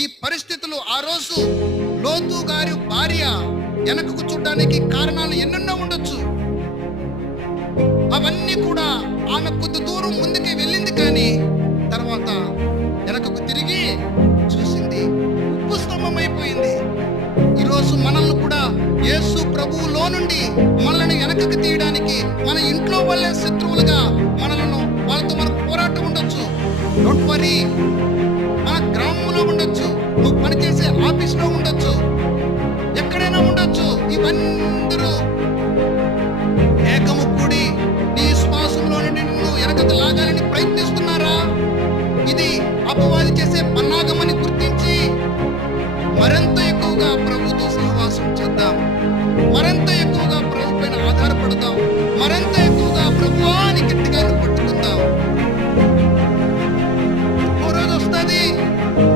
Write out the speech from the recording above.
ఈ పరిస్థితులు ఆ రోజు లోతు గారి భార్య వెనకకు చూడడానికి కారణాలు ఎన్నెన్నో ఉండొచ్చు. అవన్నీ కూడా ఆమె కొద్ది దూరం ముందుకే వెళ్ళింది, కానీ తర్వాత వెనకకు తిరిగి చూసింది, ఉప్పు స్తంభం అయిపోయింది. ఈరోజు మనల్ని కూడా యేసు ప్రభువులో నుండి మనల్ని వెనకకు తీయడానికి మన ఇంట్లో వాళ్ళే శత్రువులుగా వాళ్ళతో మనకు పోరాటం ఉండొచ్చు. Don't worry. మన గ్రామంలో ఉండొచ్చు, నువ్వు పని